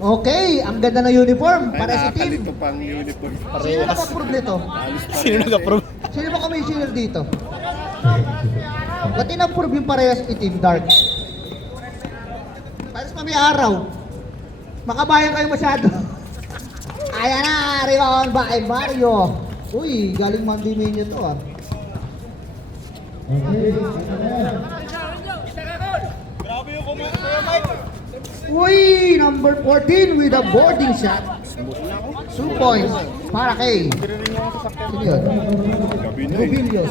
Okay, ang ganda ng uniform. Para sa team. Nakakalito pang uniform. Sino nag-approve nito? Sino nag-approve? Sino ba commissioner dito? Ba't in-approve yung parehas itim, dark? Parehas pa may araw. Makabayan kayo masyado. Ayan na, rebound by Mario. Uy, galing Monday Mania to ah. Uy, number 14 with a boarding shot. 2 points para kay. Sino yun? Rubilios.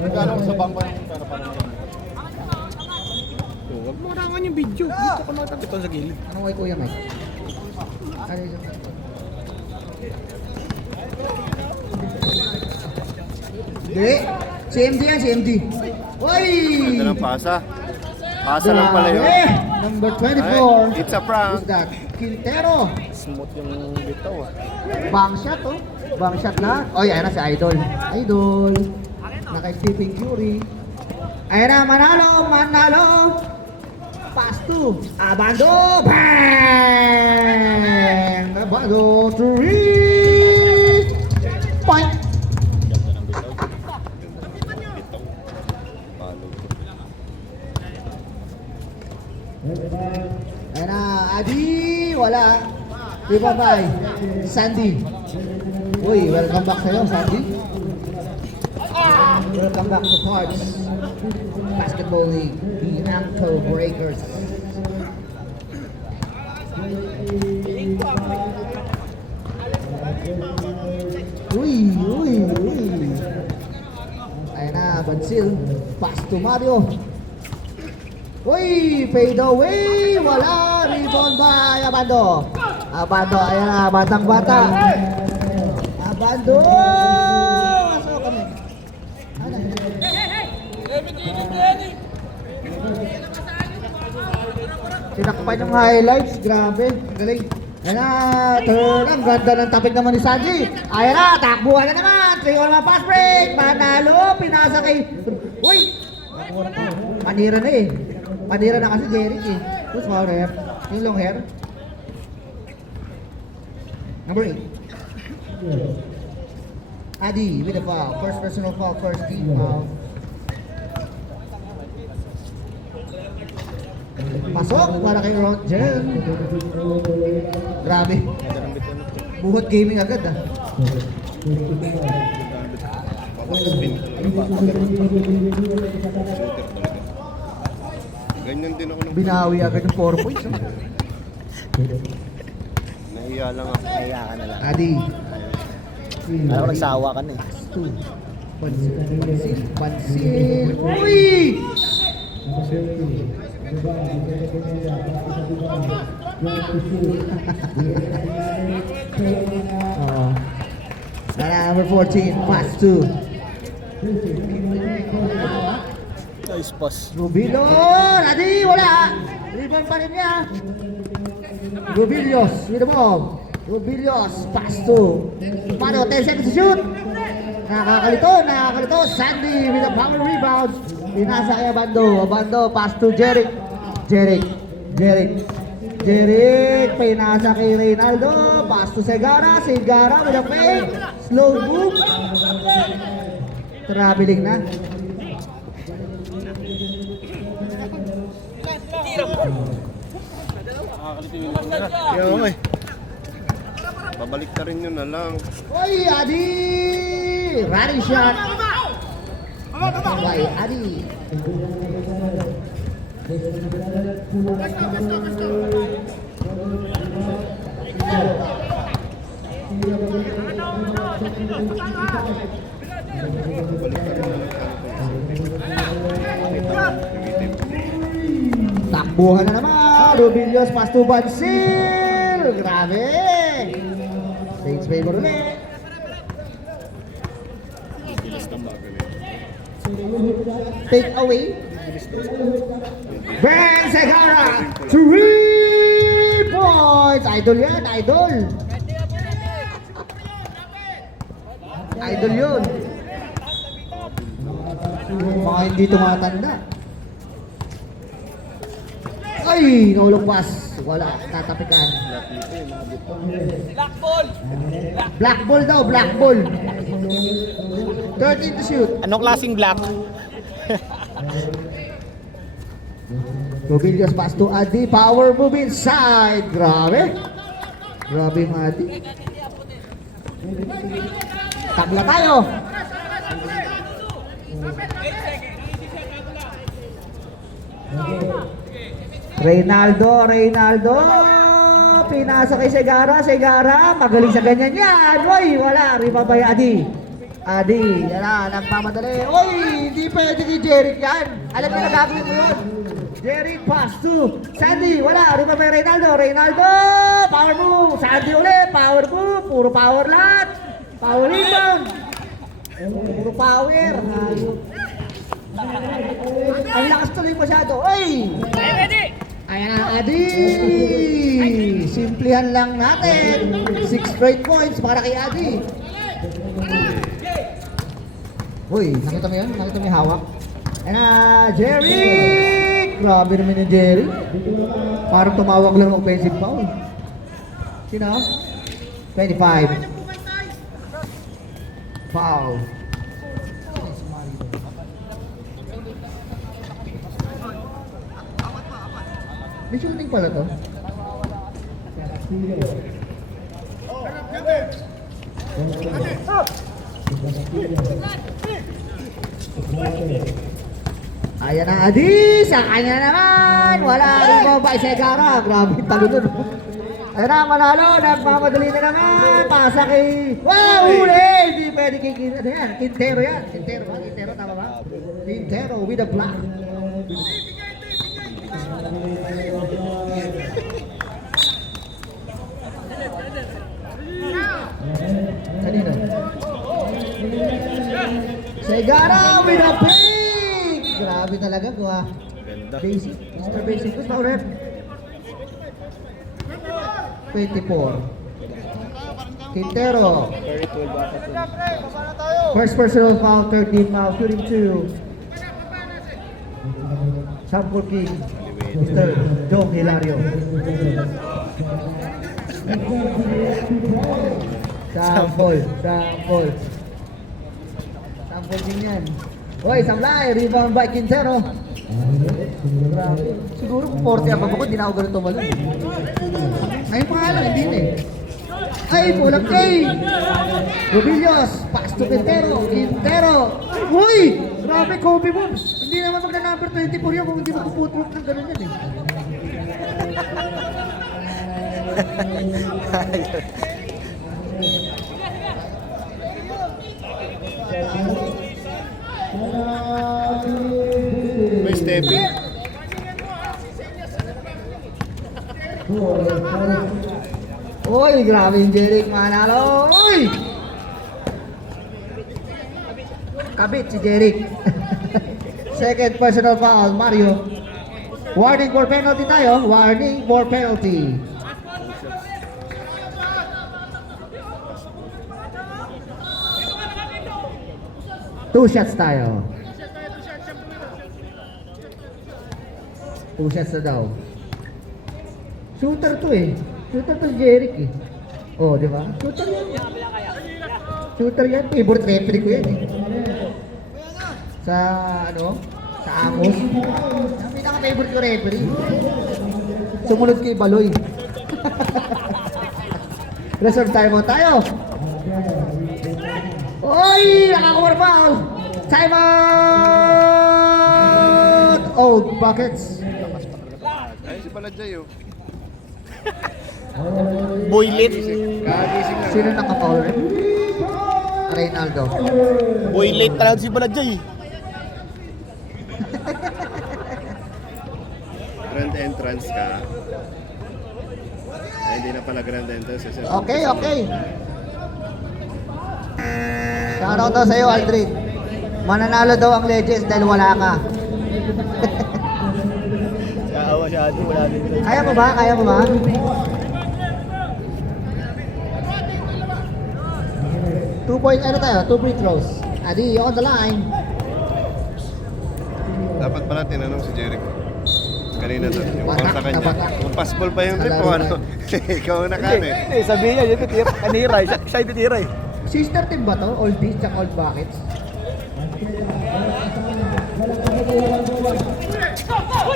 Nagkala ko sa bangko yung para Huwag mo rangan yung video. Dito ko nakatapit sa gilid. Anong kay Kuya Mike? Ano yun? Hindi. CMD yan, CMD. Uy! Ganda ng pasa. Pasa lang pala yun. Number 24. Ay, it's a prank. Who's that? Quintero. Smooth yung bitaw ah. Bang shot oh. Bang shot na. Oh, yan na si Idol. Idol. Naka Stephen Curry. Ayan na, Manalo. Manalo. Pass to Abando. Bang! Abando to reach. Point. Ganda ng bitaw. Ayan na, Adi. Wala. Diba ba? Sandy. Uy, welcome back sa'yo, Sandy. Welcome back to Parts Basketball League, the Ankle Breakers. Uy. Ayan na, Bansil. Pass to Mario. Uy, fade away. Wala. Rebound by Abando. Abando, ayan na, batang bata. Abando. Masok kami. Sinakpan yung highlights, grabe, galing. Ayan na, turn, ang ganda ng tapik naman ni Sanji. Ayan na, takbuhan na naman, 3-1 na pass break, Manalo, pinasa kay, uy, panira na eh. Panira na kasi Jeric eh. Who's foul hair? Yung long hair? Number 8. Adi with a foul, first personal foul, first team foul. Pasok para kay Roger. Grabe. Buhot gaming agad ah. Ganyan din ako nung Binawi agad ng 4 points. Oh. nahiya lang ako. Kaya ka na lang. Adi. Alam ko nagsawa ka na eh. Pansin. Uy! Oh. Number 14, pass 2. Nice pass. Rubilo! Adi, wala! Rebound pa rin niya. Rubilios with the ball. Rubilios, pass 2. Paano, 10 seconds to shoot. Nakakalito. Sandy with a power rebound. Pinasa kay Abando. Abando, pass to Jeric. Jeric, pinasa kay Reynaldo. Pass to Segara. Segara with a fake. Slow move. Traveling na. Kaya ako eh. Pabalik ka rin yun na lang. Oy, Adi! Running shot. By Adi. Takbuhan na naman. Rubilios, pass to Bansil. Grabe. Saints favor ulit. Take away. Ben Segara. 3 points. Idol yan, idol. Idol yun. Mga hindi tumatanda. Ay, naulong pass. Wala, tatapikan. Lahat dito yung mga bitaw. Black ball daw, black ball. 13 to shoot. Anong klaseng black? Rubilios pass to Adi. Power move inside. Grabe. Grabe yung Adi. Tabla tayo. Reynaldo. Pinasa kay Segara. Magaling sa ganyan yan. Uy, wala. Rebound by Adi. Yan na, nagmamadali. Uy, hindi pwede ni Jeric yan. Alam niyo na gagawin mo yun. Jeric pass to Sandy. Wala, rebound by Reynaldo. Power move. Sandy ulit. Power move. Puro power lahat. Power rebound. Puro power. Ang lakas tuloy masyado. Uy! Ayan na, Adi! Simplihan lang natin. 6 straight points para kay Adi. Uy, nakita mo yun? Nakita mo yung hawak? Ayan na, Jerry! Grabe naman yung Jerry. Parang tumawag lang ng offensive foul. Sino? 25. Foul. May shooting pala to. Ayan na, Adi! Sa kanya naman! Wala rin mo ba? Segara! Grabe yung talo dun. Ayan na, manalo! Nagmamadali na naman! Pasa kay... Wow! Huli! Hindi pwede kay... Ano yan? Quintero yan. Quintero ba? Quintero, tama ba? Quintero with a block. Kanino? Segara with a break! Grabe talaga ko ah. Ganda. Basic. Mr. Basic. Who's foul rep? 24. Quintero. Very 12 ata. First personal foul, 13 foul, shooting 2. Sample King. Mr. Dom Hilario. Sample. Sample King yan. Uy, Samlay, rebound by Quintero. Grabe. Siguro kung 40 abang ako, di na ako ganun tumalon. Ngayon pa nga lang, hindi na eh. Ay, pulang kay Rubilios, pass to Quintero. Uy! Grabe, Kobe mo. Hindi naman magna-number 24 yan kung hindi magpuputulog ng ganun yan eh. May stepping. Uy, grabe yung Jeric, manalo. Uy! Kabit si Jeric. Second personal foul, Mario. Warning for penalty tayo. Warning for penalty. Two shots tayo. Two shots na daw. Shooter to eh. Shooter to si Jeric eh. Oh, di ba? Shooter yan. Shooter yan. Favorite referee ko yan eh. Sa ano? Sa Amos. Ang pinaka-favorite ko referee. Sumunod kay Baloy. Reserve time out tayo. Oy! Nakakumar foul! Simon! Old buckets. Ay, si Balajay oh. Boylit. Kagising lang. Sino naka-foul rin? Reynaldo. Boylit talaga si Balajay. Grand entrance ka. Ay, hindi na pala grand entrance. Okay. Shoutout daw sa'yo, Aldrin. Mananalo daw ang Legends dahil wala ka. Kaawa siya ito, wala din doon. Kaya mo ba? 2 point, ano tayo? 2 free throws. Adi, on the line. Dapat pala tinanong si Jericho. kanina doon. Yung Batak sa na kanya. batak. Kung passball pa yung rip Sa o laro ano. Ikaw ang nakano eh. Hindi, sabihin niya, yun titira. Kanira, siya yung titira eh. Sister team ba to? Old Beast at Old Buckets?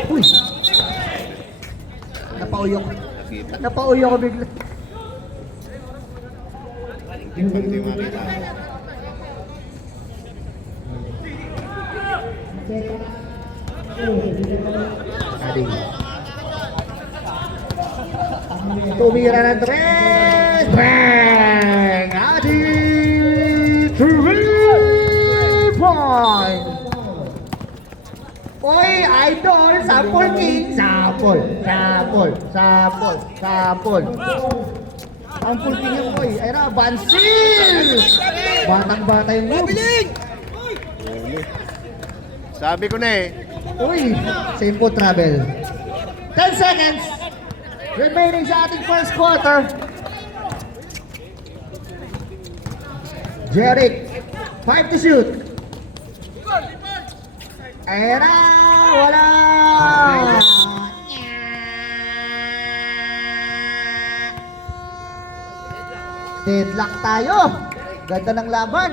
Uy! Napauyok. Nakita. Napauyok ko bigla. Hindi makita. Ading. Tumira ng tres! Bang! Ading! 3 points! Oy, idol! Sample king! Sample! Sample! Sample! Sample! Sample king yung boy! Ay na, Bansil! Batang-bata yung move! Sabi ko na eh. Uy, simple travel. 10 seconds remaining sa ating first quarter. Jeric, 5 to shoot. Ayan na, wala. Deadlock tayo. Ganda ng laban.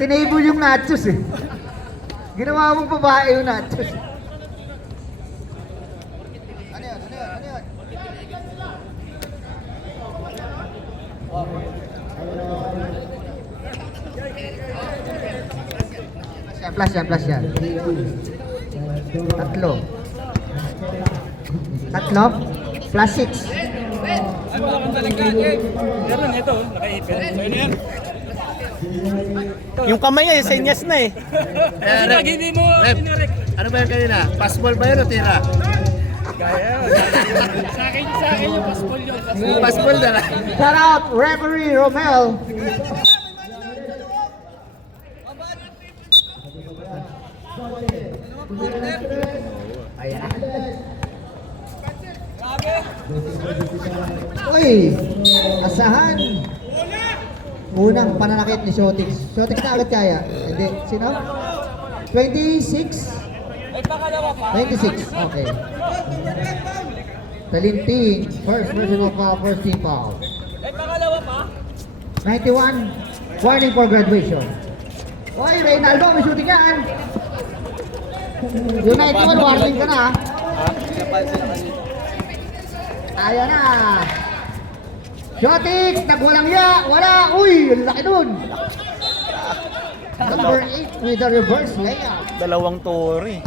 Tinable yung nachos eh. Ginawa mong babae yung nachos. Ano yun? Ano yun? Ano yun? Flash yan, flash yan. Tatlo. Tatlo? Plus 6. Meron ito, nakaipin. So yun yan. Yung kamay niya, senyas na eh. Kasi pag hindi mo dinirect, Ano ba yan kanina? Passball ba yun o tira? kaya. Sa akin yung passport yun. Passball na lang. Shout out, referee Romel. Ayan. Uy, asahan. Unang pananakit ni Shotix. Shotix na agad kaya. Hindi, sino? 26? Ay, pakalawa pa. 26, okay. Talinting, first personal foul, first team foul. Ay, pakalawa pa. 91, warning for graduation. Oy, Reynaldo, may shooting yan. Yung 91, warning ka na. Ayan na. Shotix, nagwalang ya, wala. Uy, ang laki nun. Number 8 with a reverse layout. Dalawang tore.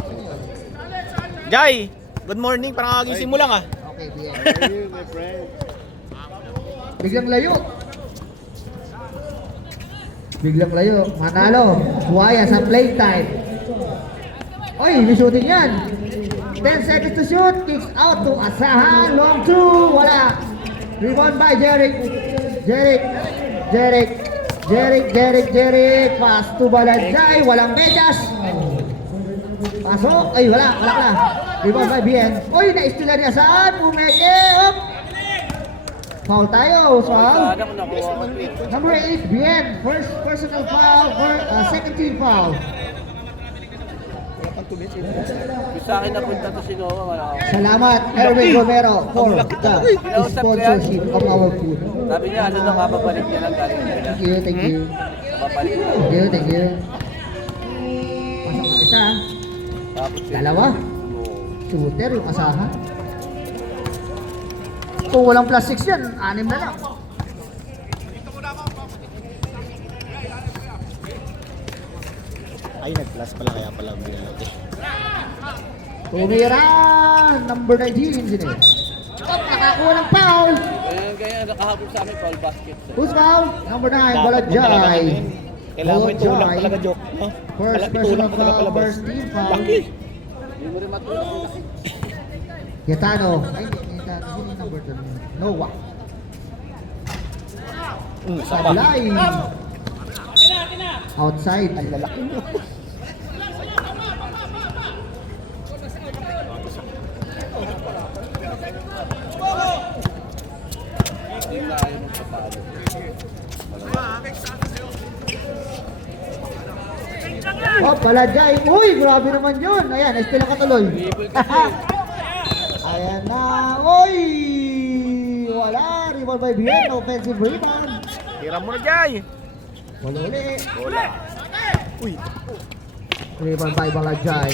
Jai, good morning. Parang kagising mo lang ah. Okay, bien. Ayun, my friend. Biglang layo. Biglang layo. Manalo. Buhaya sa playtime. Oy, may shooting yan. 10 seconds to shoot. Kicks out to Asahan. Long two. Wala. Rebound by Jeric. Jeric. Pass to Balanjay. Walang medyas. Pasok. Ay, wala na. Rebound by Bien. Oy, na-istila niya saan? Pumeke. Up. Foul tayo. Foul. Number 8, Bien. First personal foul. Second team foul. Sa akin napunta to si Noah, wala ako. Salamat, Erwin Romero, for the sponsorship of our food. Sabi niya, ano daw, kapabalik niya lang galing nila. Thank you. Kapabalik niya. Thank you. Pasok ang isa. Tapos yun. Dalawa. Shooter yung asahan. Kung walang plus 6 yan, 6 na lang. Ay, nag-plus pala kaya pala mo nilagay. Tumira, number 19 sini. Nakakuha ng foul. Kaya nakahabol sa amin, foul basket. Who's foul? Number 9, Dapat mo talaga Balajay. ano yun. Kailangan mo itulak Balajay. talaga, joke. No? First personal foul, first team foul. Laki. Hindi mo rin matulog. Yatano. Ay, hindi Yatano. Sino yung number 2? Noah. Sapa. Sablay. Outside. Ang lalaki mo. Balajay. Uy, grabe naman yun. Ayan, still ang katuloy. Ayan na. Uy! Wala. Rebound by Bien. Offensive rebound. Tira mo na, Jay. Wala uli. Bola. Uy. Rebound by Balajay.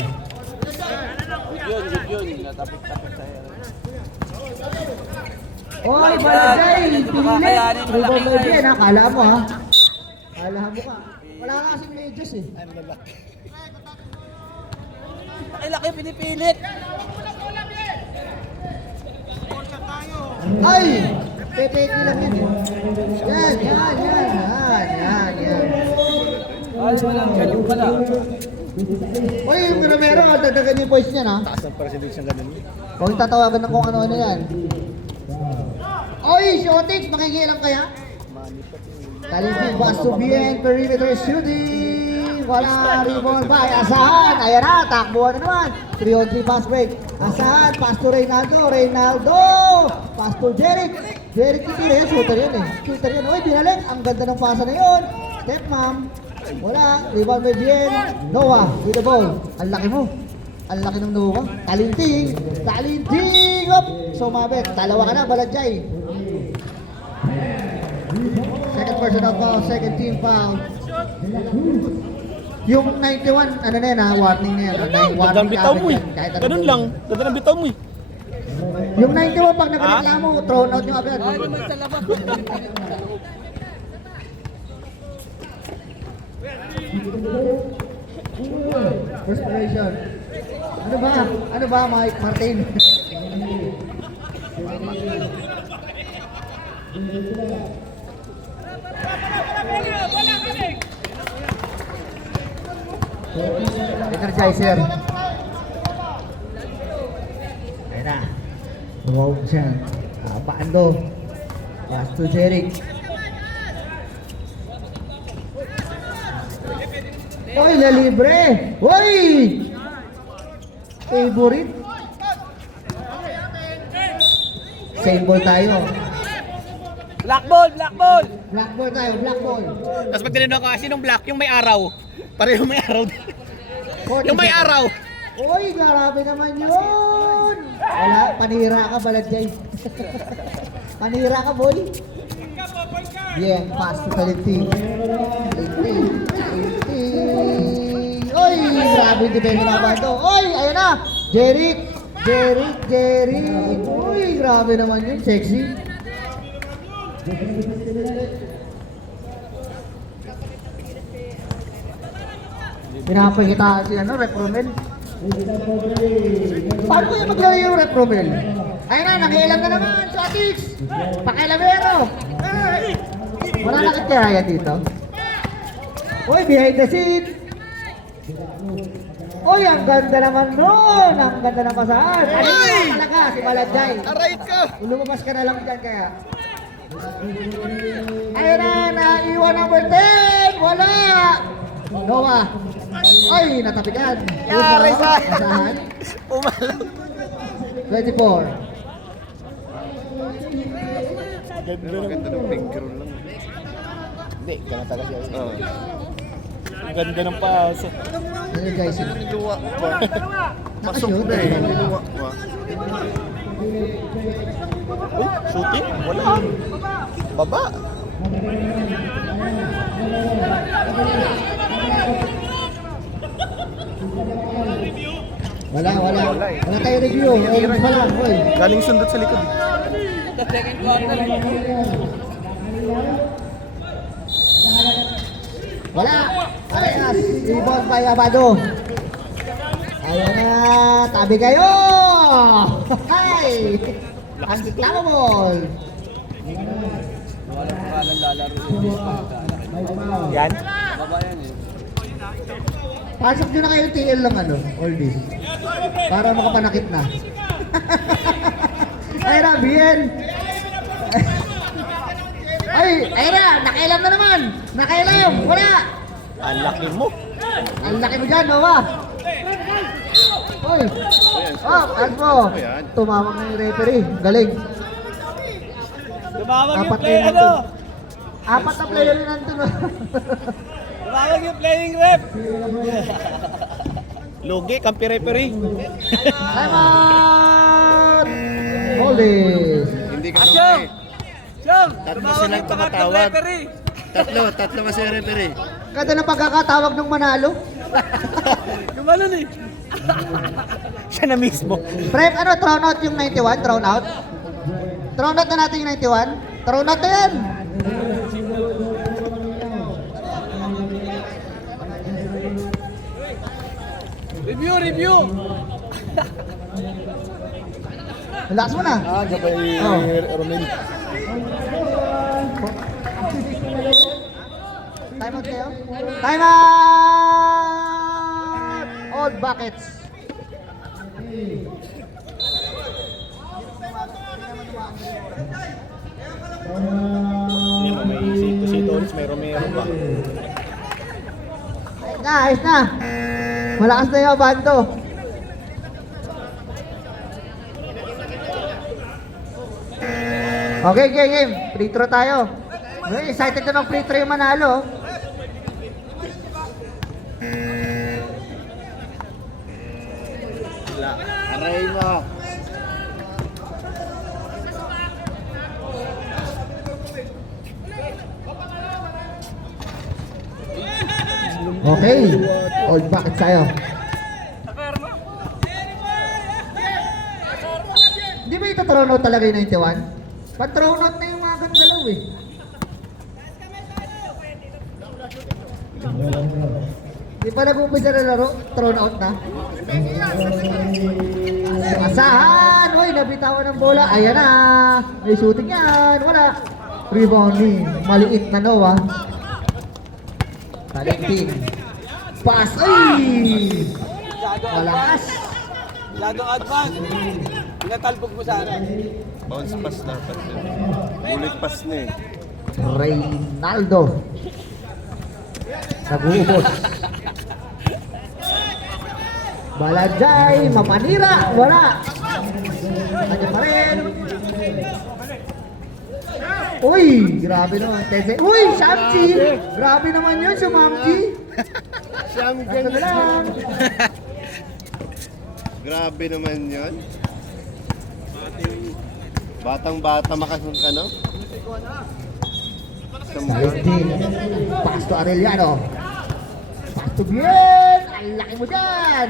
Yun. Natapit-tapit tayo. Oy, Balajay. Pinilit. Rebound by Bien. Ha? Kala mo ha. Kala mo ka. Wala ka kasing medyas eh. Ay, laki pinipilit. Ay! Pepeki lang yun eh. Yan. Ay, walang ganun pala. Uy, yung Romero, dagdagan yung voice niya na. Taas ang percentage ng ganun. Huwag tatawagan ng kung ano-ano yan. Oy, Shotix, makikialam kaya? Talipin, Basto Bien, perimeter shooting. Wala, rebound by Asahan. Ayan na, takbuhan na naman. 3-on-3 pass break. Asahan, pass to Reynaldo. Pass to Jeric. Jeric titira yan, shooter yun eh. Shooter yun. Uy, binalik. Ang ganda ng pasa na yun. Step ma'am. Wala, rebound by Bien. Noah, with the ball. Ang laki mo. Ang laki ng Noah. Talinting. Op! Sumabit. Dalawa ka na, Balajay. Second personal foul, second team foul. Yung 91, ano na yan ha, warning na yan. Ganda ng bitaw mo eh. Kahit ano Ganun po. lang. Ganda ng bitaw mo eh. Yung 91, pag nagreklamo, thrown out yung agad. Ay, naman sa labas. Perspiration. Ano ba, Mike Martin? Energizer. Ayun na. Wow siya. Paando. Pass to Jeric. Oy, lalibre! Oy! Favorite. Same ball tayo. Black ball. Black ball tayo, black ball. Tapos pag tinanong ko, sinong black? Yung may araw. Pareho may araw din. 40 Yung may araw. Uy, grabe naman yun! Wala, panira ka, Balajay. Panira ka, boy. Yeah, pass to Talinting. Uy, grabe yung defense na ba ito? Uy, ayun na! Jeric! Uy, grabe naman yun, sexy. Pinapakita si Rep Romel. Paano ko yung maglaro yung Rep Romel? Ayun na, nakialam na naman, Shotix! Pakilamero! Wala nakatira dito. Uy, behind the scene! Uy, ang ganda naman nun! Ang ganda ng pasahan! Ano yung talaga si Balajay? Aray ka! Lumabas ka na lang dyan kaya. Ayun na, naiwan number 10! Wala! Noah! Ay, natapikan! Yari sa... Pasahan. Umalo. 24. Ganda ng pink roll lang. Hindi, gana talaga siya. Oo. Ang ganda ng paso. Ano guys? Niluwa ba? Pasok Nakashoot na eh. eh. Niluwa ba? Uy, shooting? Wala. Baba. Wala. Wala tayo review. Ayun pa lang. Uy. Galing sundot sa likod. Sa second quarter. Wala. Parehas. Rebound by Abado. Ayun na. Tabi kayo. Hi. Unstoppable. Walang pangalan lalaro yun. Yan. Baba yan eh. Pasok nyo na kayo ng TL lang all this. Para makapanakit na. Ay na, Bien. Ay na, nakailam na naman. Nakailam, wala. Ang laki mo. Ang laki mo dyan, Noah. Oy. Alpo. Tumawag na yung referee. Galing. Tumawag yung Apat play, na ano? Apat na player na nandun. Tumawag yung playing rep. Lugi, kampi referee. Time out! Holding. Hindi ka Asyong! okay. Siyong! Tatlo Tumawag silang yung pangatlong tumatawag. referee. Tatlo kasi yung referee. Ganda ng pagkakatawag ng Manalo. Gumanon eh. Siya na mismo. Prep, ano, thrown out yung 91? Thrown out? Thrown out na natin yung 91? Thrown out na yan! Review! Relax mo na. Gabay Romel. Time out kayo? Time out! Old buckets. Hindi mo may sito ulit, may Romero pa. Ayos na. Malakas na yung abanto. Okay, game. Free throw tayo. Excited na mag-free throw yung Manalo. Aray mo. Okay. Old bucket tayo. Di ba ito thrown out talaga yung 91? Pag thrown out na yung mga galaw eh. Di pa nag-umpisa na laro, thrown out na. Asahan! Uy, nabitawan ng bola. Ayan na! May shooting yan! Wala! Rebounding. Maliit na Noah. Talenting. Pass! Ay! Malakas! Masyadong advance. Pinatalbog mo sana. Bounce pass dapat yun. Bullet pass na eh. Reynaldo. Nag-uubos. Balajay, mapanira, wala. Kanya pa rin. Uy, grabe naman. Tese. Uy, Shamji. Grabe naman yun, si Mamji. Ito na lang. Grabe naman yun. Batang-bata makasong ano? Salentin. Pass to Arellano. Pass to Bien. Ang laki mo dyan.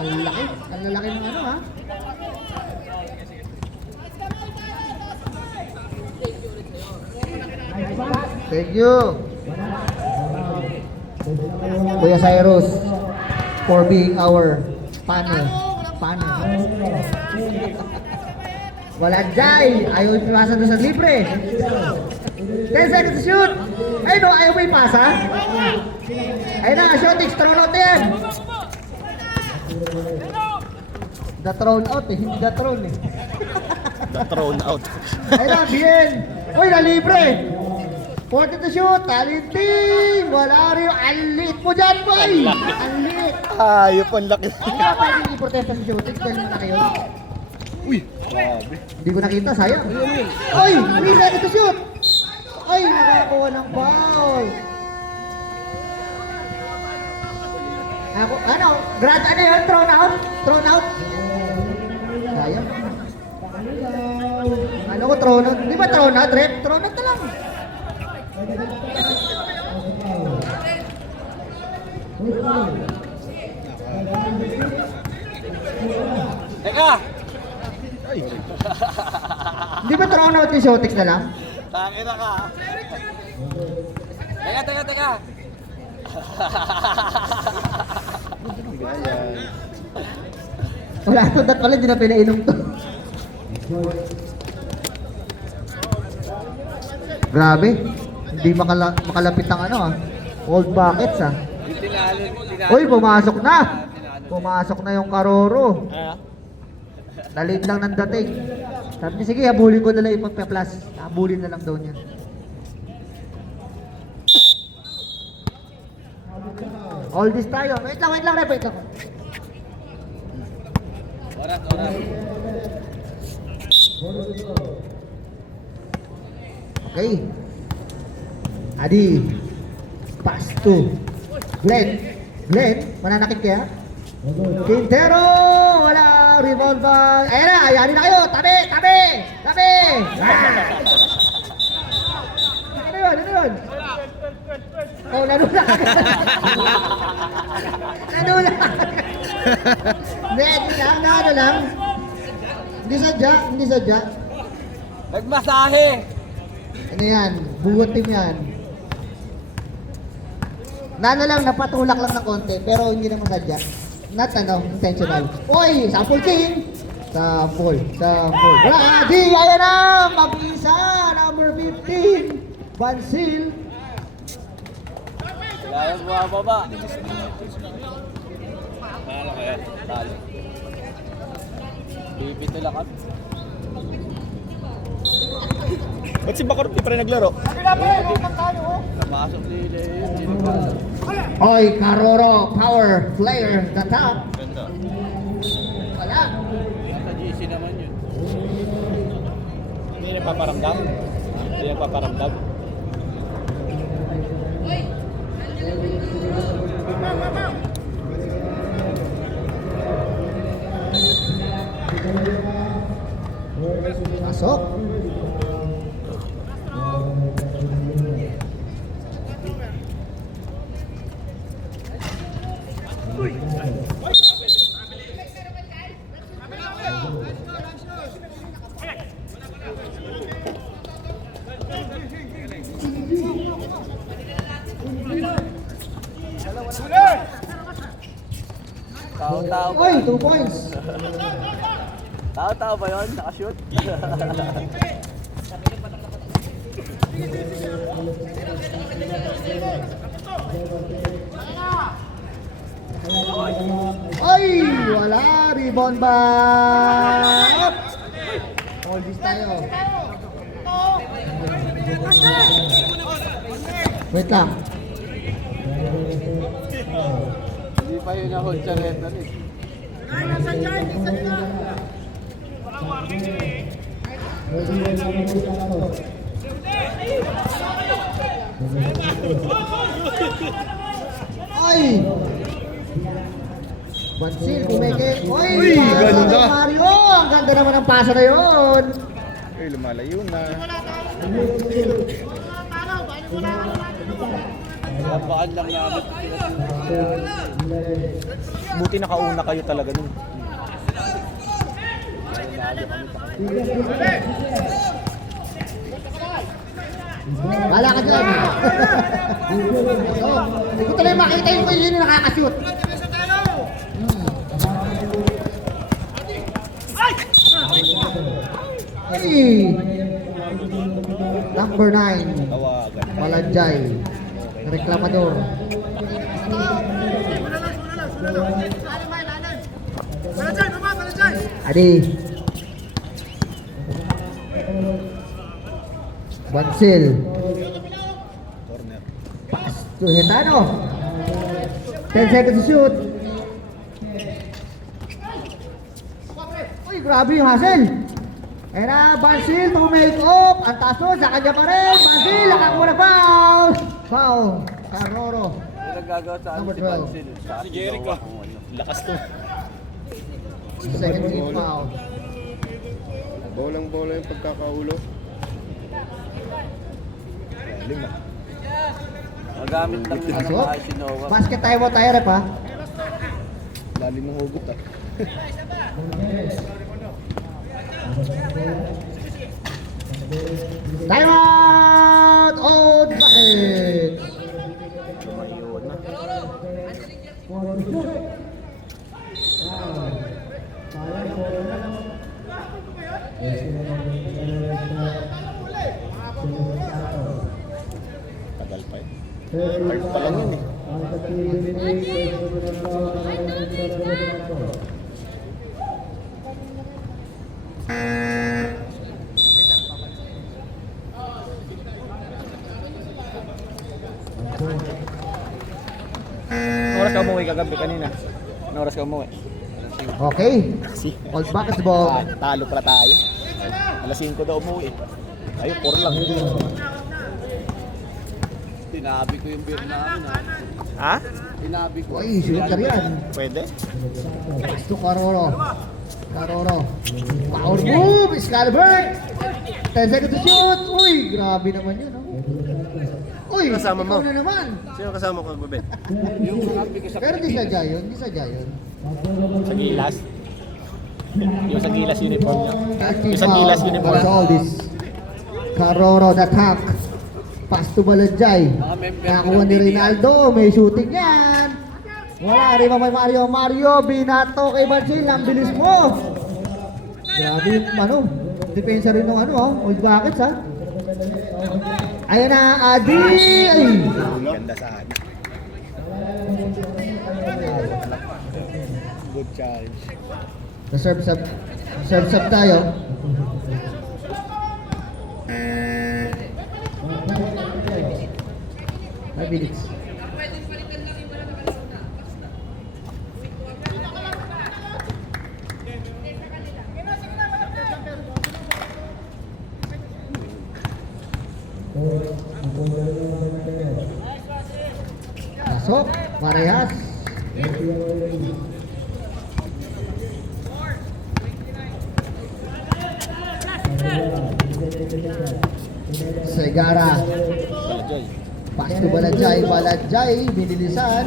Ang laki. Ang lalaki ng ano ha. Thank you. Kuya Cyrus for being our partner. Wala Jai. Ayaw ipasan doon sa libre. 10 seconds to shoot. Ay no, ayaw mo ipasa. Ayun na, shooting. Thrown out yan. The thrown out eh. Hindi the thrown eh. The thrown out. Ayun na, Bien. Uy, na libre. 40 to shoot. Talinting. Wala rin. Ang liit mo dyan, boy. Ang liit. Ayop, ang laki. Hindi ka pwedeng i-protesta sa shooting. Dahil malaki yun. Grabe. Hindi ko nakita, sayang. Uy, 3 seconds to shoot. Ay, nakakuha ng foul. Ako, ano? Grad, ano yun? Thrown out? Thrown out? Sayang. Ano ko thrown out? Di ba thrown out, Rep? Thrown out na lang. Teka! Di ba thrown out yung Shotix na lang? Tangin na ka. Teka. Wala to, dat pala, hindi na pinainom to. Grabe. Hindi makalapit ang ano ah. Old buckets ah. Uy, pumasok na. Pumasok na yung Karoro. Nalit lang ng dating. Sabi niya, sige, habulin ko na lang yung pagpa-plus. Habulin na lang daw niya. All this tayo. Wait lang, Rep. Wait lang. Oras. Okay. Adi. Pass to Glenn. Glenn, mananakit kaya? Quintero! Wala! Revolver! Ayan na! Ayanin na kayo! Tabi! Tabi! Tabi! Ano yun? Ano yun? Oh, nanula ka. Nanula ka. Hindi lang, ano lang. Hindi sadya, hindi sadya. Nagmasahe! Ano yan? Bugot team yan. Nano lang, napatulak lang ng konti, pero hindi naman sadya. Not intentional. Uy, sample king! Sample. Wala, di, ayan na! Mabisa, number 15. Bansil. Wala yung bumababa. Talo kaya? Talo. Bibito lang kami. Ba't si Bacorp di pa rin naglaro? Napasok nila yun. Oy, Caroro, power player, the top. Ganda. Wala. Sa GC naman yun. Hindi nagpaparamdam. Hindi nagpaparamdam. Pasok. Tao-tao ba Oy, yun? 2 points. Tao-tao ba yun? Nakashoot? Oy, wala. Rebound ba? All this tayo. Wait lang. Hindi pa yun na-hold sa red na rin. Oy! Bansil, kumeke. Oy, Uy, pasa ganda. kay Mario. Ang ganda naman ang pasa na yun. Ay, lumalayo na. Labakan lang namin. Buti nakauna kayo talaga nun. Wala ka dyan. So, hindi ko tuloy makita yung kung yun yung nakakashoot. Hey! Number 9. Tawagan. Walanjay. Reklamador. Adi. Bansil. Corner. Pass to Hetano. 10 seconds to shoot. Uy, grabe yung hustle. Ayan na, Bansil to make up. Ang taas nun, sa kanya pa rin. Bansil, nakakuha foul. Foul. Carroro. Yung nagagawa sa akin Number si 12. Bansil. Si Jericho. Lakas to. Second team foul. Bolang-bola yung pagkakaulo. Lima. Magamit lang ng ano So, mga si Noah. basket tayo mo tayo, rep ha. Lalim ng hugot ah. Time out! Old basket! Lumayo na. Tagal pa yun. Hard pa lang yun eh. Anong oras ka umuwi kagabi kanina? Anong oras ka umuwi? Okay. Old basketball. Talo pala tayo. Alas 5 daw umuwi. Ayun, 4 lang. Tinabi ko yung beer namin. Ha? Tinabi ko. Uy, shooter yan. Pwede? Gusto Caroro. Caroro. Power move! Excalibur! 10 seconds to shoot! Uy, grabe naman yun. Oh. Uy, Kasama mo? ikaw na naman. Sino kasama ko, Bebet? Yung sinabi ko sa Pero di sadya yun, di sadya yun. Sa gilas? Yung sa gilas uniform niya. Yung sa gilas uniform. all this. Caroro, the tank. Pass to Balanjay. Nakakuha ni Rinaldo, may shooting yan. Wala, arriba may Mario. Mario, binato kay Bansil. Ang bilis mo. Grabe yung depensa rin ng old buckets ha. Ayan na, Adi. Ay. Ganda sa akin. good challenge. Serve sub tayo. 5 minutes. Pasok, parehas. Segara. Balajay. Pass to Balanjay, binilisan.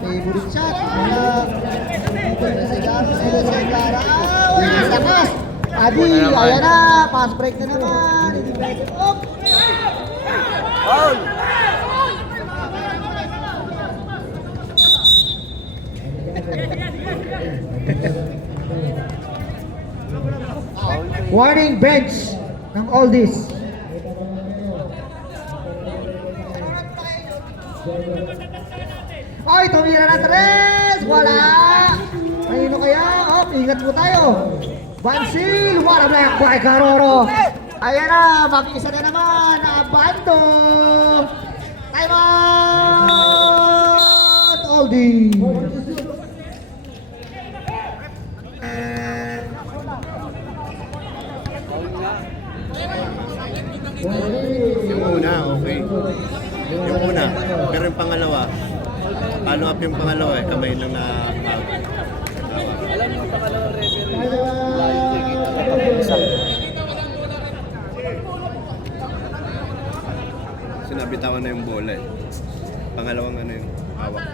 Favorite shot. Ito na Segara. Wala lakas. Adi, ayan na. Pass break na naman. Hindi break it up. Foul! Warning bench ng all this. Oy, tumira na tres! Wala! Kanino kaya? Oh, ingat po tayo. Bansil! Wala black by Caroro. Ayan na, mag-isa na naman. Abando! Time out! Oldie! Yung una, okay. Yung una, pero yung pangalawa, follow up yung pangalawa eh, kamay nang na Alam mo sa kalawang referee. sinabitawan na yung bola eh. Pangalawang ano yung hawak.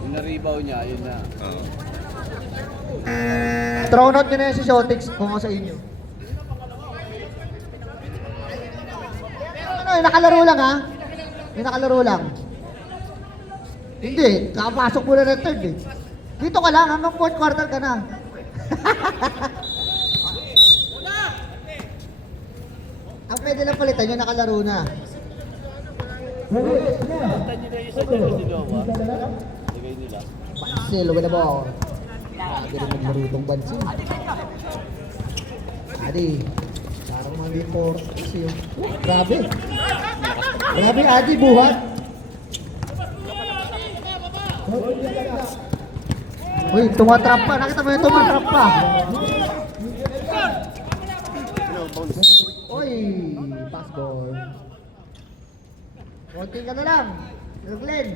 Yung na-rebound niya, yun na. Oo. Throw out nyo na yan si Shotix kung ako sa inyo. Ano, yung nakalaro lang ha? Yung nakalaro lang. Hindi, kakapasok mo na ng third eh. Dito ka lang, hanggang fourth quarter ka na. Ang pwede lang palitan yung nakalaro na. Punta nyo na yung sa Diyos si Jowa. Lagay nila. Bansil, wala ba ako? Lagi rin naglaro itong Bansil. Adi, parang hindi po kasi yung... Grabe. Grabe, Adi, buhat. Uy, tumatrap pa. Nakita mo yung tumatrap pa. Uy, pass ball. Konti ka na lang. Glenn.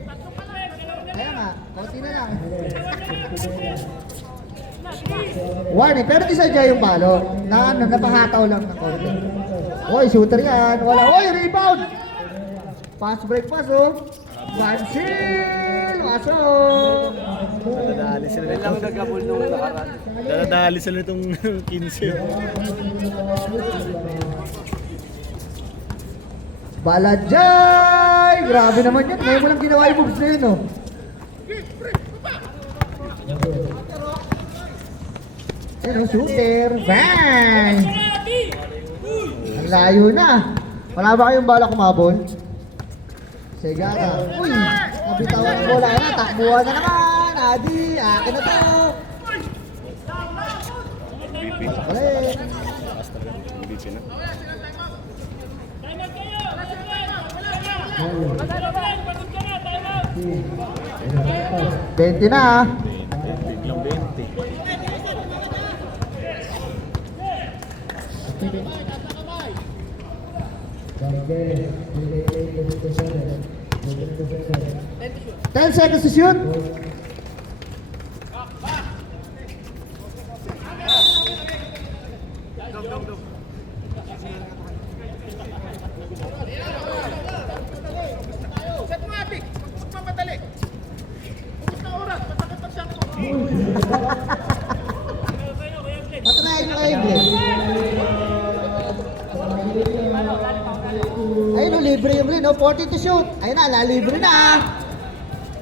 Kaya nga, konti na lang. Warning, pero di sadya yung balo. Napahataw lang ng konti. Uy, shooter yan. Wala. Uy, rebound! Pass break pass, oh. Bansil! Pasok! Dadali sila Yan lang nagabol nung nakaraan. Dadali sila itong 15. Balanjay! Grabe naman yan. Ngayon mo lang ginawa yung moves na yun, oh. Yan, oh, shooter. Bang! Ang layo na. Wala ba kayong bala kumabol? Segara. Uy! Nabitawan ng bola na. Takbuhan na naman. Adi, akin na to. MVP. Balik. MVP na. Bente na, ah. Biglang 20. 10 seconds to shoot. Patanayin nyo kayo, Glenn. Ayun o, libre yung Glenn, no? 40 to shoot. Ayun na, lalibre na.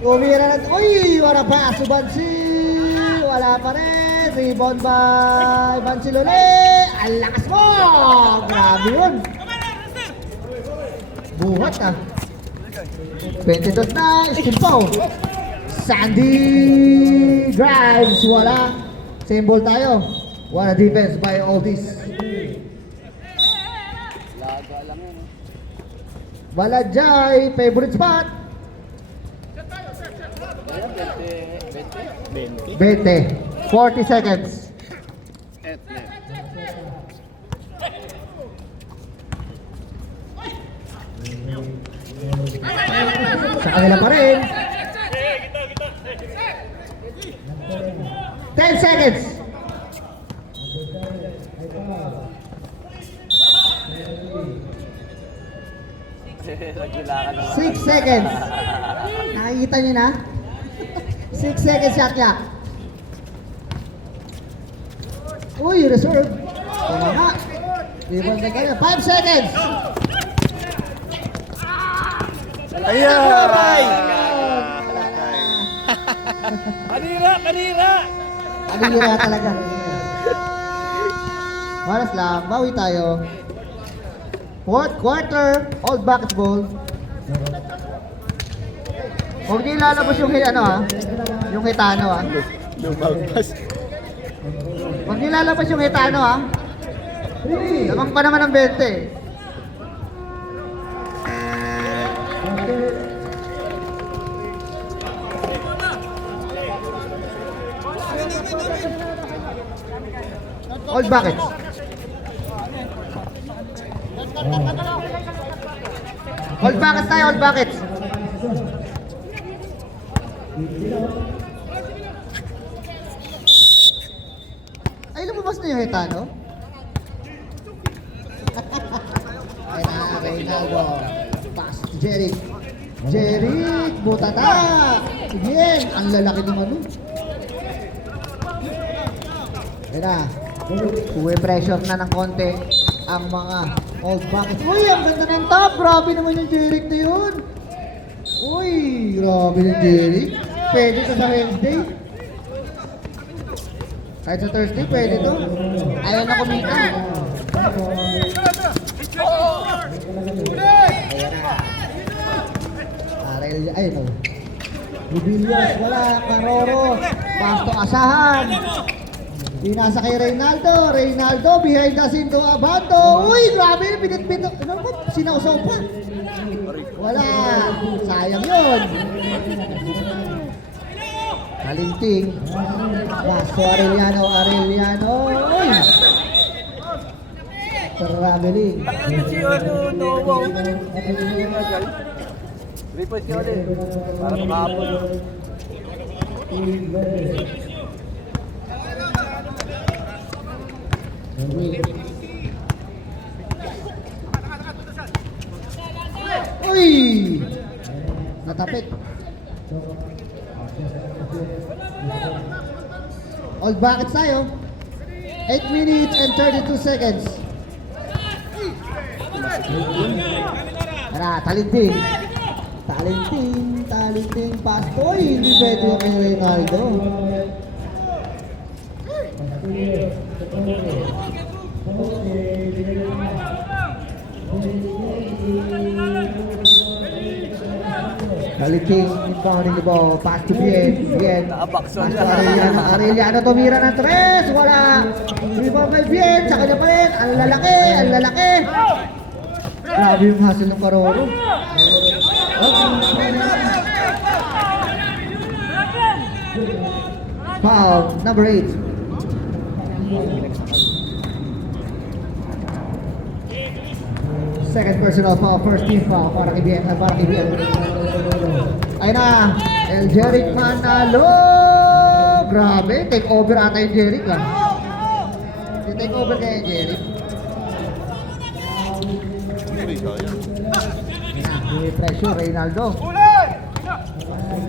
Umira na. Uy, wala pa. Subansi. Wala pa rin. Rebound by Bansilole. Ang lakas mo. Grabe yun. Buhat ah. 22 na. Steal pa oh. Sandy Grimes. Wala. Same ball tayo. Wala defense by Aldis. Balajay, favorite spot. 20. 40 seconds. Sa kanila pa rin. 10 seconds. 6 seconds. Nakikita niyo na? 6 seconds shot clock. Uy, reserve. Tama. Ibang na kanya. 5 seconds. Ayan! Kanira! Kanira talaga. Maras lang. Bawi tayo. Fourth quarter. Old basketball. Huwag niyo ilalabas yung ano ha. Yung hitano ha. Lumalpas. Huwag niyo ilalabas yung hitano ha. Lamang pa naman ang 20. Old buckets. Old buckets tayo, old buckets. Ay, lumabas na yung hitano. Ay na, Reynaldo. Pass to Jeric. Jeric, butata. Sige, ang lalaki naman nun. Ay na. Uwe pressure na ng konti ang mga old buckets. Uy, ang ganda ng top. Grabe naman yung Jeric na yun. Uy, grabe yung Jeric. Pwede to sa Wednesday. Kahit sa Thursday, pwede to. Ayaw na kumita. Arel, ay no. Rubilias, wala. Maroro. Pasto asahan. Pinasa kay Reynaldo. Reynaldo, behind the scene to Abando. Uy, grabe. Pinit-pito. Ano ba? Sinausaw pa. Wala. Sayang yun. Kalinting. Basto Arellano. Uy. Traveling. Report ka ulit. Para makapon. Uy! Natapik. Old buckets tayo. 8 minutes and 32 seconds. Tara, talinting. Talinting pass. Uy, hindi pwede yung kay Reynaldo. Talinting, inbounding the ball. Pass to Bien. Pass to Arellano. Arellano tumira ng 3. Wala. Rebound by Bien. Sa kanya pa rin. Ang lalaki. Grabe yung hustle ng Karoro. Foul, number 8. Second personal foul, first team foul para kay BN. Ayun na, El Jeric Manalo! Grabe, take over ata yung Jeric ah. Take over kay Jeric. May pressure, Reynaldo.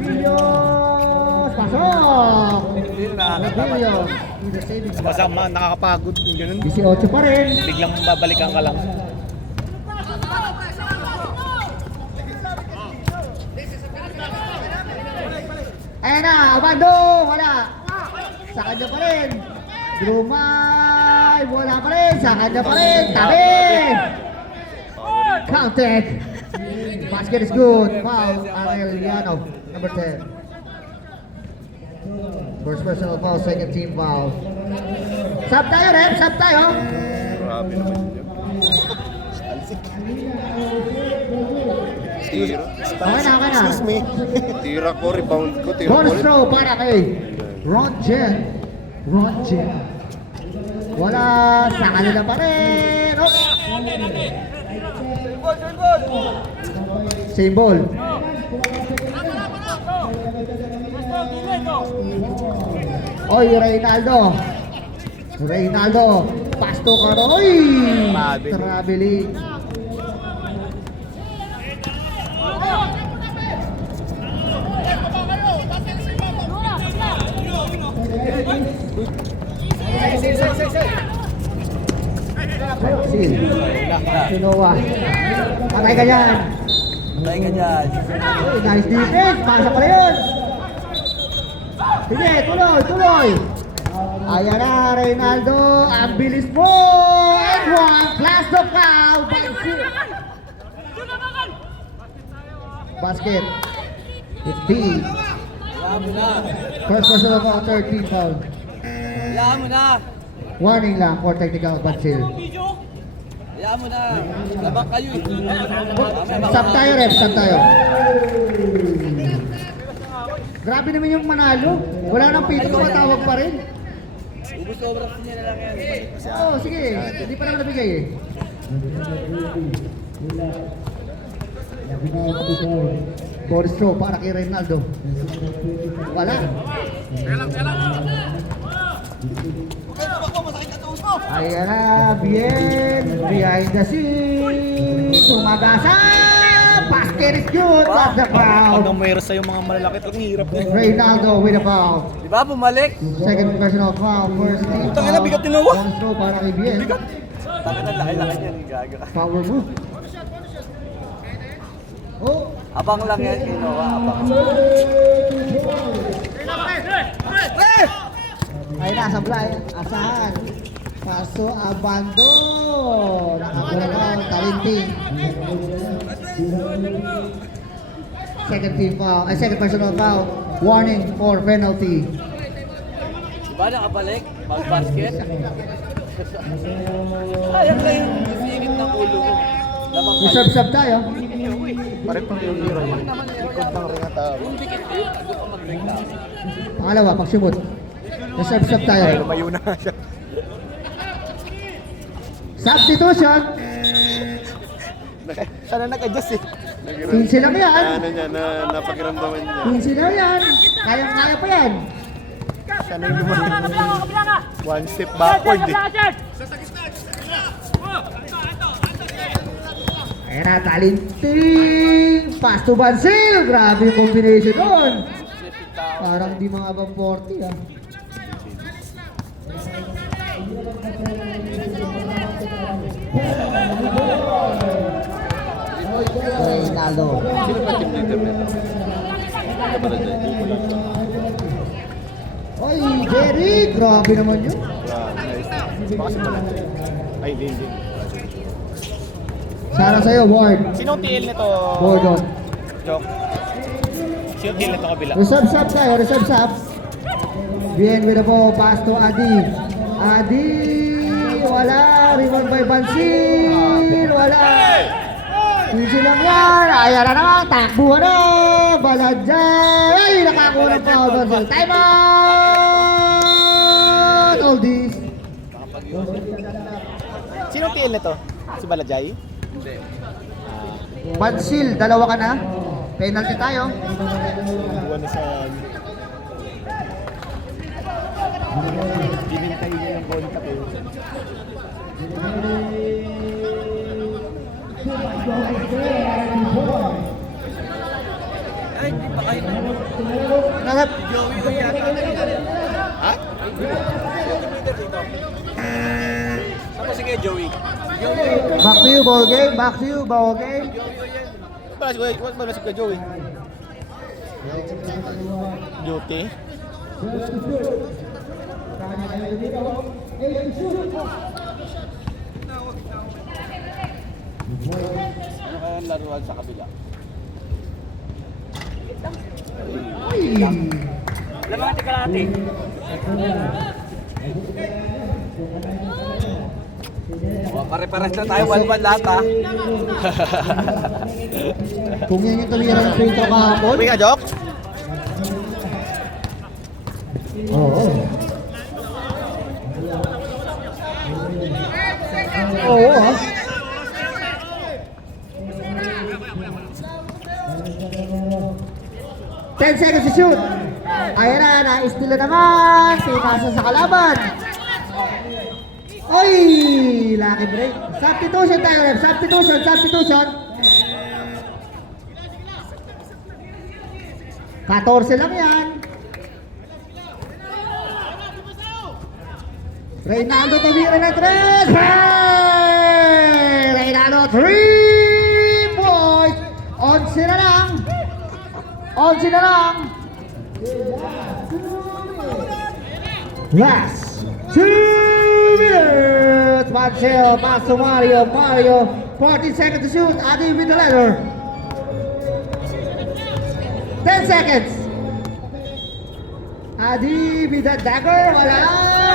Villos! Pasok! Villos! Masama, nakakapagod yung ganun. 18 pa rin. Biglang babalikan ka lang. Ayan na, Abando! Wala! Sa kanya pa rin. Drumay! Wala pa rin. Sa kanya pa rin. Tabi! Counted! Basket is good. Foul, Arellano, number 10. First personal foul, second team foul. Sub tayo, Rep. Sub tayo. Grabe naman yun. Tira. Okay na. Tira ko, rebound ko, tira ko Bonus rin. throw para kay Ron Jen. Wala. Sa kanila pa rin. Oh. Same ball. Oy, Reynaldo. Pasto ka rin. Oy! Traveling. Sil. Sinowa. Patay ka dyan. Patay ka dyan. Uy, nice defense. Pasa pa yun. Sige, tuloy. Ayan na, Reynaldo. Ang bilis mo. And one. Flash the foul. Basket. 15. Hayaan mo na. First personal foul, third team foul. Hayaan mo na. Warning lang for technical advantage. Hayaan mo na. Labang kayo eh. Stop tayo, Rep. Stop tayo. Grabe naman yung manalo. Wala nang pito, matawag pa rin. Ubus oras niya na lang yan. Oo, sige. Hindi pa naman nabigay eh. Bonus throw para kay Reynaldo. Wala. Ayan na, bien. Behind the scenes. Tumagasa. Basket is good. That's the foul. Pag mayroon sa'yo mga malalaki, talagang hirap na. Reynaldo with a foul. Di ba bumalik? Second personal foul. First team Putang ina, bigat tinawa. Bonus throw para kay bien. Takit ang laki-laki niyan. Gaga. Power move. Oh. Abang lang yan kay Noah. Abang. Ay nasa Blay, asahan. Paso Abando. Nakapulaw, talinting. Second team foul, second personal foul. Warning for penalty. Di ba nakabalik? Pag-basket? Sayang lang yung singit ng ulo mo. Lamang kayo. Reserve tayo. Pare-pareho yung hero yun. Ikot ng ring at tao. Yung dikit kayo, ano pa mag-break na? Pangalawa, pag-sumot. Reserve tayo. Lumayo na siya. Substitution. Sana nag-adjust eh. Pinsi lang yan. Ano niya, napakiramdaman niya. Pinsi lang yan. Kaya pa yan. Sana yung lumayo. One step backward eh. Ayan na, talinting. Pass to Bansil. Grabe yung combination doon. Parang di mga abang 40 ah. Reynaldo. Sino ba team leader nito? Ano pala dyan? Oy, Jerry. Grabe naman yun. Baka si Malan. Ay, hindi. Sana sa'yo, Ward. Sinong TL nito? Gordon. Joke. Sinong TL nito kabila? Reserve sub tayo, reserve sub. Bien with the ball, pass to Adi. Adi, wala. Rebound by Bansil, wala. Easy lang yan. Ayan na naman, takbo na. Baladyan. Ay, nakakuha pa ako Bansil. Time out! All this. Sinong TL nito? Si Balajay? Pansil, dalawa ka na. Penalty tayo. Buwan na sa... Binintay niya yung contact eh. Ay, hindi pa kayo. Nagap. Joey ko yata. Ha? Saan ba sige, Joey? Back to you, ball game. Back to you, ball game. Ba't ba si Joey? Duty? Ano kaya ang laruan sa kabila? Ay. Lamang tika natin. Pare-pares na tayo, 1-1 lahat ha. Kung yan yung tumira ng free throw kahapon. Uwi ka, Jok? Oo. Oo, ha? Ten seconds to shoot. Ayan na, na-steal na naman. Pinasa sa kalaban. Oy! Lucky break. Substitution tayo, ref. Substitution. 14 lang yan. Reynaldo tumira na 3. Hey! Reynaldo 3 points. 11 na lang. Last 2 minutes. Marcel, paso Mario. 14 seconds to shoot. Adi with the letter. 10 seconds. Adi with the dagger. Wala.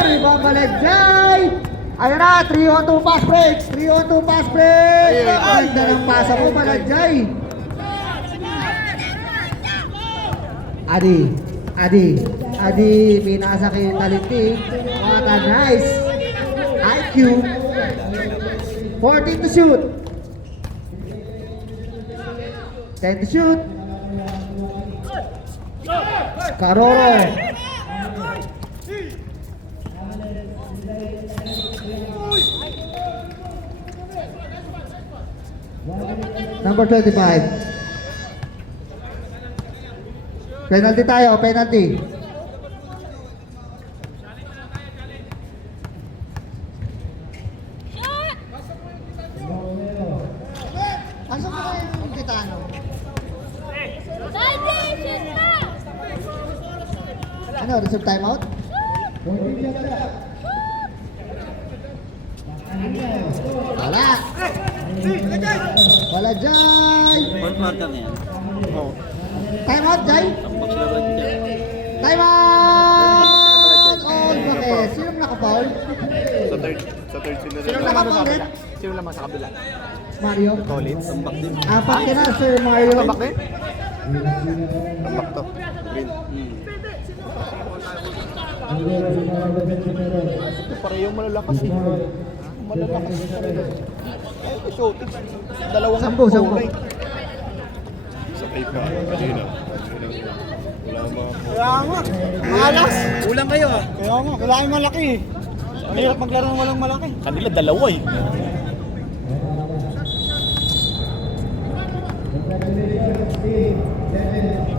Rebound Balajay. Ayan na. 3-on-2 pass break. Ganda ng pasa mo, Balajay. Adi, pinasa kay Talinti. What a nice IQ. 14 to shoot. 10 to shoot. Karoro. Number 25. Penalty tayo, penalty. Asa mo kayo yung Titano? Ano, reserve timeout? Wala Jay! Oo. Timeout Jay! Timeout! All bakit? Sino naka-foul? Sa third sila Sino rin. naka-foul rin? Sino lamang sa kabila? Mario? Collins? Tambak din. Apat ka na, Sir Mario. Tambak din? Tambak to. Green. Parehong malalakas eh. Malalakas pareho. Ay, shooting. Dalawang Sampu. kulay. Sa tape ka. Kanina. Wala mga... Kaya nga. Malas. Kulang kayo ah. Kaya nga. Wala kayong malaki eh. Ang hirap maglaro ng walang malaki. Kanila dalawa eh.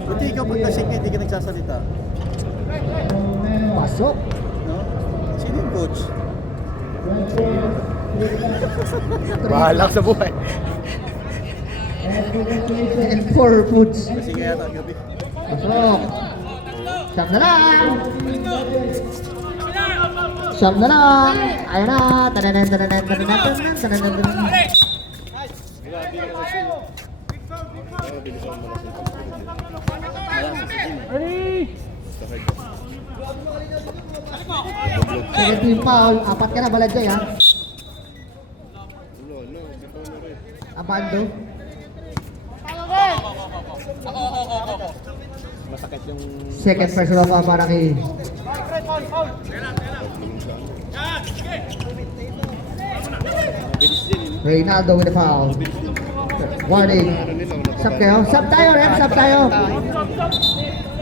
Buti ikaw pag nasing hindi ka nagsasalita. Pasok. No? Sino yung coach? Bahala sa buhay. And 4 foods. Kasi kaya ata gabi. Pasok. Siyam na lang. Ayun na. Tananan. Second team foul. Apat ka na, Balajay ha. Abando. Masakit yung... Second personal foul para kay... Reynaldo with the foul. Warning. Sub kayo? Sub tayo, ref. Sub tayo.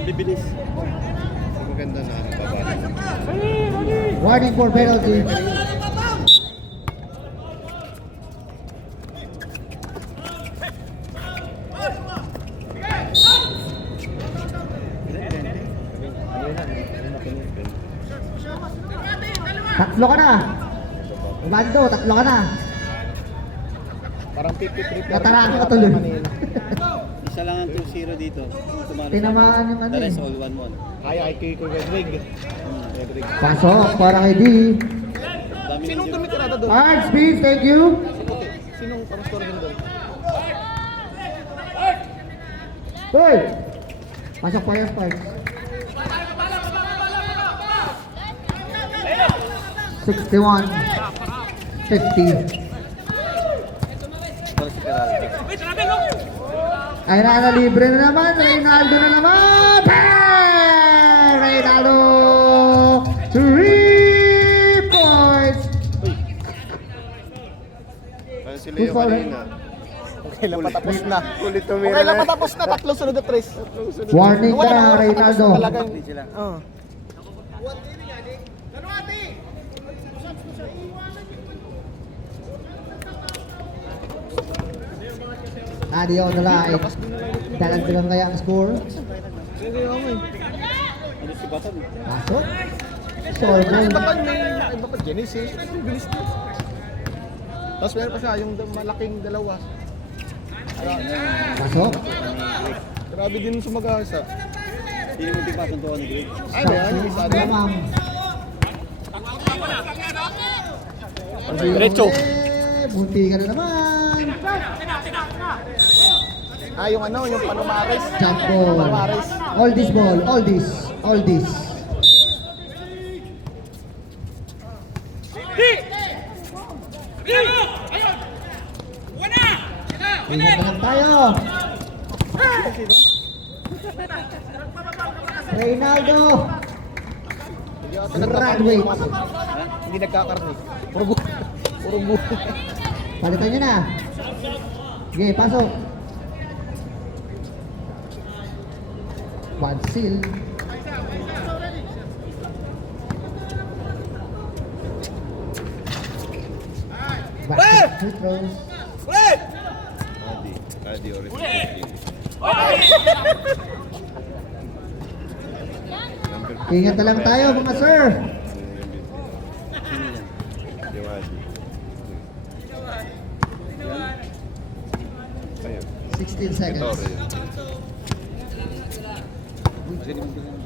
Bibilis. Maganda na. Warning for penalty. Tatlo ka na. Umando, tatlo ka na. Parang 53. Nataraan ka tuloy. Isa lang ang 2-0 dito. Tumalo Tinamaan yung ano The eh. rest all 1-1. Kaya kay Redrig. Pasok para kay D. Dami Sinong ng tumitirada doon? Hard speed, thank you. Sinong parang score din doon? Hey! Pasok pa yung Sparks. 61. 50. para si Peralta. Ay na libre na naman. Reynaldo na naman. Bang! Reynaldo! 3 points! Parang si Leo kanina. Okay lang patapos na. Kulit tumira Okay lang na. patapos na. Tatlo sunod na tres. Warning ka na, Wala, Reynaldo. talagang- Hindi sila. Oo. Adi on the line. Dalagdagan kaya ang score. Sige, okay. Ano si Batan? Pasok. Sorbo. Iba pa may iba pa Genesis. Ang bilis na. Tapos meron pa siya yung malaking dalawa. Pasok. Grabe din sumagasa. Hindi mo tigpasuntukan ni Greg. Ay, yan. Yung isa din. Ma'am. Diretso. Bunti ka na naman. Ah, yung ano, yung Palomares. Jump ball. Palomares. All this ball. All this. All this. Ingat na lang tayo. Reynaldo. Hindi ako Graduate. Hindi nagkakarni. Puro bu. Puro bu. Palitan nyo na. Sige, pasok. One seal. Back to free throws. Adi orange. Ingat na lang tayo mga sir. Yung Adi. Kaya. 16 Ito seconds. rin. Kasi hindi mo